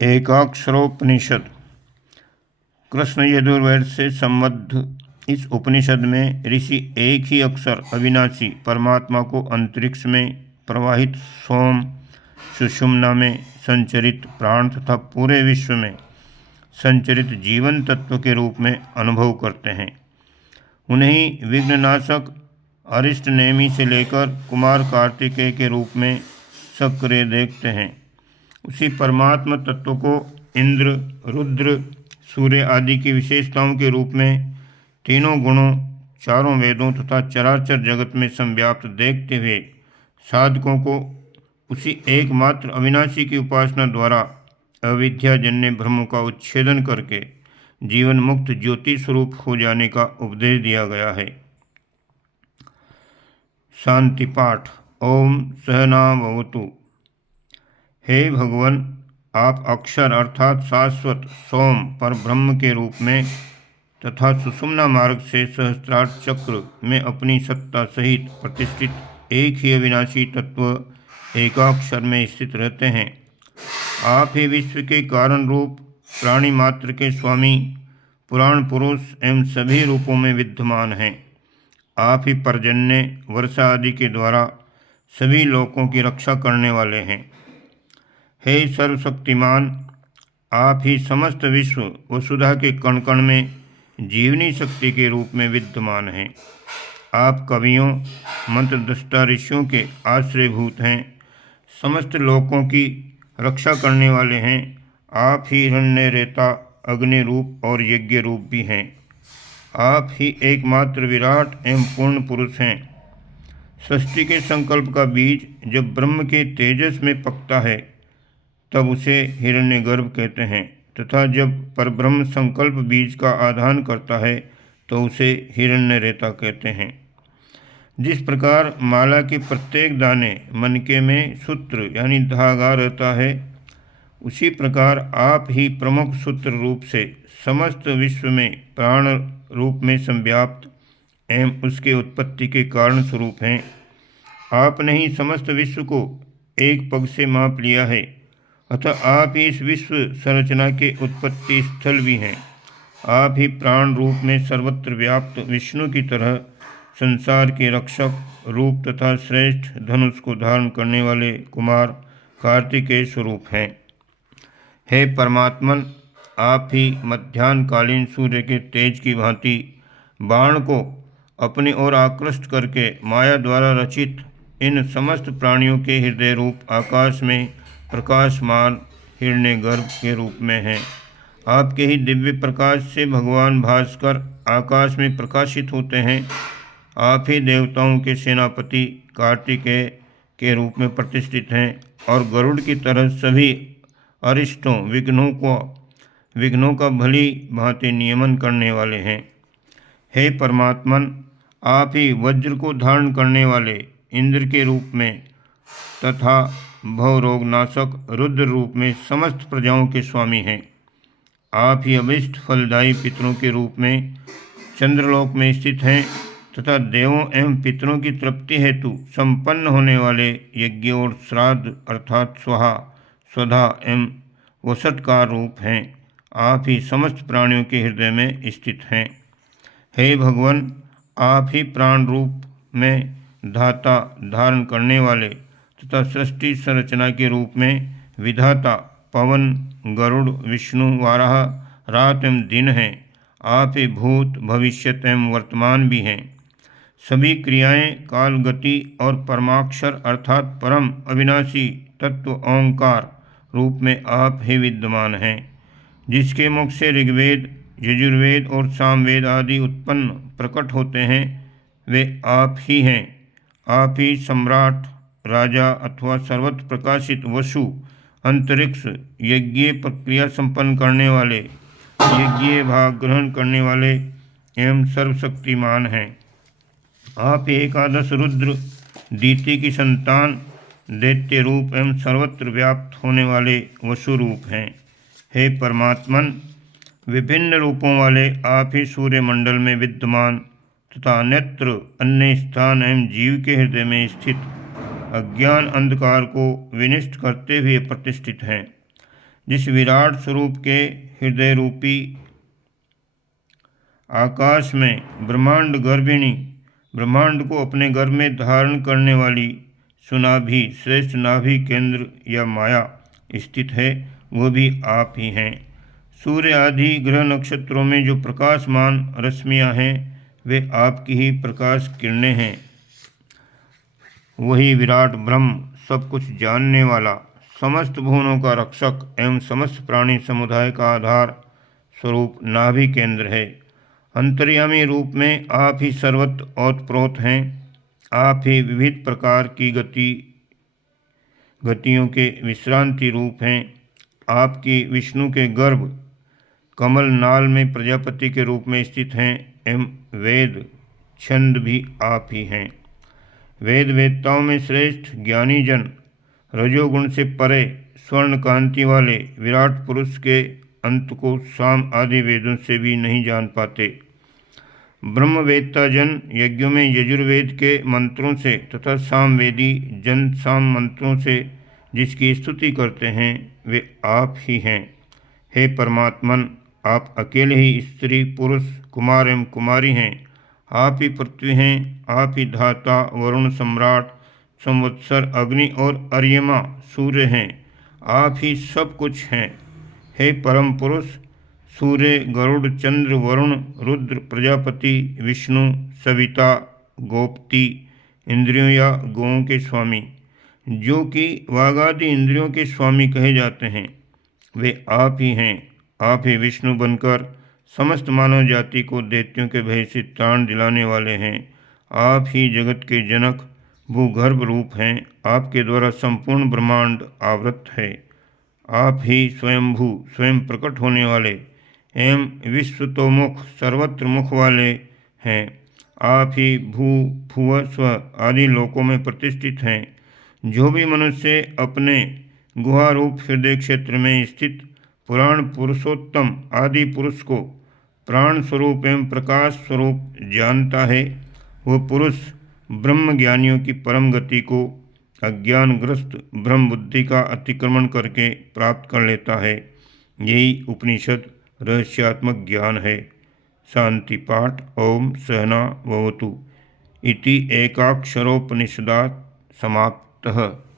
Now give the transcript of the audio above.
एकाक्षरोपनिषद। कृष्ण यजुर्वेद से संबद्ध इस उपनिषद में ऋषि एक ही अक्षर अविनाशी परमात्मा को अंतरिक्ष में प्रवाहित सोम, सुषुम्ना में संचरित प्राण तथा पूरे विश्व में संचरित जीवन तत्व के रूप में अनुभव करते हैं। उन्हें विघ्ननाशक अरिष्ट नेमि से लेकर कुमार कार्तिकेय के रूप में सक्रिय देखते हैं। उसी परमात्मा तत्व को इंद्र, रुद्र, सूर्य आदि की विशेषताओं के रूप में तीनों गुणों, चारों वेदों तथा चराचर जगत में संव्याप्त देखते हुए साधकों को उसी एकमात्र अविनाशी की उपासना द्वारा अविद्याजन्य भ्रमों का उच्छेदन करके जीवन मुक्त ज्योति स्वरूप हो जाने का उपदेश दिया गया है। शांति पाठ। ओम सहना भवतु। हे भगवान, आप अक्षर अर्थात शाश्वत सोम पर ब्रह्म के रूप में तथा सुषुम्ना मार्ग से सहस्त्रार चक्र में अपनी सत्ता सहित प्रतिष्ठित एक ही अविनाशी तत्व एकाक्षर में स्थित रहते हैं। आप ही विश्व के कारण रूप, प्राणी मात्र के स्वामी, पुराण पुरुष एवं सभी रूपों में विद्यमान हैं। आप ही पर्जन्य, वर्षा आदि के द्वारा सभी लोकों की रक्षा करने वाले हैं। हे सर्वशक्तिमान, आप ही समस्त विश्व वसुधा के कण कण में जीवनी शक्ति के रूप में विद्यमान हैं। आप कवियों, मंत्रदृष्टा ऋषियों के आश्रयभूत हैं, समस्त लोकों की रक्षा करने वाले हैं। आप ही हिरण्य रेता, अग्नि रूप और यज्ञ रूप भी हैं। आप ही एकमात्र विराट एवं पूर्ण पुरुष हैं। सृष्टि के संकल्प का बीज जब ब्रह्म के तेजस में पकता है तब उसे हिरण्यगर्भ कहते हैं, तथा जब परब्रह्म संकल्प बीज का आधान करता है तो उसे हिरण्य रेता कहते हैं। जिस प्रकार माला के प्रत्येक दाने मनके में सूत्र यानी धागा रहता है, उसी प्रकार आप ही प्रमुख सूत्र रूप से समस्त विश्व में प्राण रूप में संव्याप्त एवं उसके उत्पत्ति के कारण स्वरूप हैं। आपने ही समस्त विश्व को एक पग से माप लिया है, अतः आप ही इस विश्व संरचना के उत्पत्ति स्थल भी हैं। आप ही प्राण रूप में सर्वत्र व्याप्त विष्णु की तरह संसार के रक्षक रूप तथा श्रेष्ठ धनुष को धारण करने वाले कुमार कार्तिकेय स्वरूप हैं। हे परमात्मन, आप ही मध्याह्नकालीन सूर्य के तेज की भांति बाण को अपनी ओर आकृष्ट करके माया द्वारा रचित इन समस्त प्राणियों के हृदय रूप आकाश में प्रकाशमान हिरण्यगर्भ के रूप में हैं। आपके ही दिव्य प्रकाश से भगवान भास्कर आकाश में प्रकाशित होते हैं। आप ही देवताओं के सेनापति कार्तिकेय के रूप में प्रतिष्ठित हैं और गरुड़ की तरह सभी अरिष्टों, विघ्नों का भली भांति नियमन करने वाले हैं। हे परमात्मन, आप ही वज्र को धारण करने वाले इंद्र के रूप में तथा भवरोग नाशक रुद्र रूप में समस्त प्रजाओं के स्वामी हैं। आप ही अभिष्ट फलदायी पितरों के रूप में चंद्रलोक में स्थित हैं तथा देवों एवं पितरों की तृप्ति हेतु संपन्न होने वाले यज्ञ और श्राद्ध अर्थात स्वाहा, स्वधा एवं वसटकार रूप हैं। आप ही समस्त प्राणियों के हृदय में स्थित हैं। हे भगवान, आप ही प्राण रूप में धाता, धारण करने वाले तथा सृष्टि संरचना के रूप में विधाता, पवन, गरुड़, विष्णु, वाराह, रात एवं दिन हैं। आप ही भूत, भविष्यत एवं वर्तमान भी हैं। सभी क्रियाएं, काल, गति और परमाक्षर अर्थात परम अविनाशी तत्व ओंकार रूप में आप ही विद्यमान हैं। जिसके मुख से ऋग्वेद, यजुर्वेद और सामवेद आदि उत्पन्न प्रकट होते हैं, वे आप ही हैं। आप ही सम्राट, राजा अथवा सर्वत्र प्रकाशित वसु, अंतरिक्ष, यज्ञीय प्रक्रिया संपन्न करने वाले, यज्ञीय भाग ग्रहण करने वाले एवं सर्वशक्तिमान हैं। आप एकादश रुद्र दीति की संतान, दैत्य रूप एवं सर्वत्र व्याप्त होने वाले वसु रूप हैं। हे परमात्मन, विभिन्न रूपों वाले आप ही सूर्यमंडल में विद्यमान तथा अन्यत्र अन्य स्थान एवं जीव के हृदय में स्थित अज्ञान अंधकार को विनष्ट करते हुए प्रतिष्ठित हैं। जिस विराट स्वरूप के हृदय रूपी आकाश में ब्रह्मांड गर्भिणी ब्रह्मांड को अपने गर्भ में धारण करने वाली सुनाभि श्रेष्ठ नाभि केंद्र या माया स्थित है, वह भी आप ही हैं। सूर्य आदि ग्रह नक्षत्रों में जो प्रकाशमान रश्मियां हैं, वे आपकी ही प्रकाश किरणें हैं। वही विराट ब्रह्म, सब कुछ जानने वाला, समस्त भुवनों का रक्षक एवं समस्त प्राणी समुदाय का आधार स्वरूप नाभि केंद्र है। अंतर्यामी रूप में आप ही सर्वत्र ओतप्रोत हैं। आप ही विविध प्रकार की गतियों के विश्रांति रूप हैं। आपकी विष्णु के गर्भ कमल नाल में प्रजापति के रूप में स्थित हैं एवं वेद छंद भी आप ही हैं। वेद वेदताओं में श्रेष्ठ ज्ञानी जन रजोगुण से परे स्वर्ण कांति वाले विराट पुरुष के अंत को साम आदि वेदों से भी नहीं जान पाते। ब्रह्मवेत्ता जन यज्ञों में यजुर्वेद के मंत्रों से तथा सामवेदी जन साम मंत्रों से जिसकी स्तुति करते हैं, वे आप ही हैं। हे परमात्मन, आप अकेले ही स्त्री पुरुष कुमार एवं कुमारी हैं। आप ही पृथ्वी हैं, आप ही धाता वरुण सम्राट संवत्सर अग्नि और अर्यमा सूर्य हैं। आप ही सब कुछ हैं। हे परम पुरुष, सूर्य गरुड़ चंद्र वरुण रुद्र प्रजापति विष्णु सविता गोप्ती इंद्रियों या गौओं के स्वामी, जो कि वागादि इंद्रियों के स्वामी कहे जाते हैं, वे आप ही हैं। आप ही विष्णु बनकर समस्त मानव जाति को दैत्यों के भय से त्राण दिलाने वाले हैं। आप ही जगत के जनक भूगर्भ रूप हैं। आपके द्वारा संपूर्ण ब्रह्मांड आवृत है। आप ही स्वयंभू स्वयं प्रकट होने वाले एवं विश्वतोमुख सर्वत्र मुख वाले हैं। आप ही भू भुव स्व आदि लोकों में प्रतिष्ठित हैं। जो भी मनुष्य अपने गुहारूप हृदय क्षेत्र में स्थित पुराण पुरुषोत्तम आदि पुरुष को प्राण स्वरूप एवं प्रकाश स्वरूप जानता है, वह पुरुष ब्रह्म ज्ञानियों की परम गति को अज्ञानग्रस्त ब्रह्म बुद्धि का अतिक्रमण करके प्राप्त कर लेता है। यही उपनिषद रहस्यात्मक ज्ञान है। शांति पाठ। ओम सहना भवतु इति एकाक्षरोपनिषदात् समाप्तः।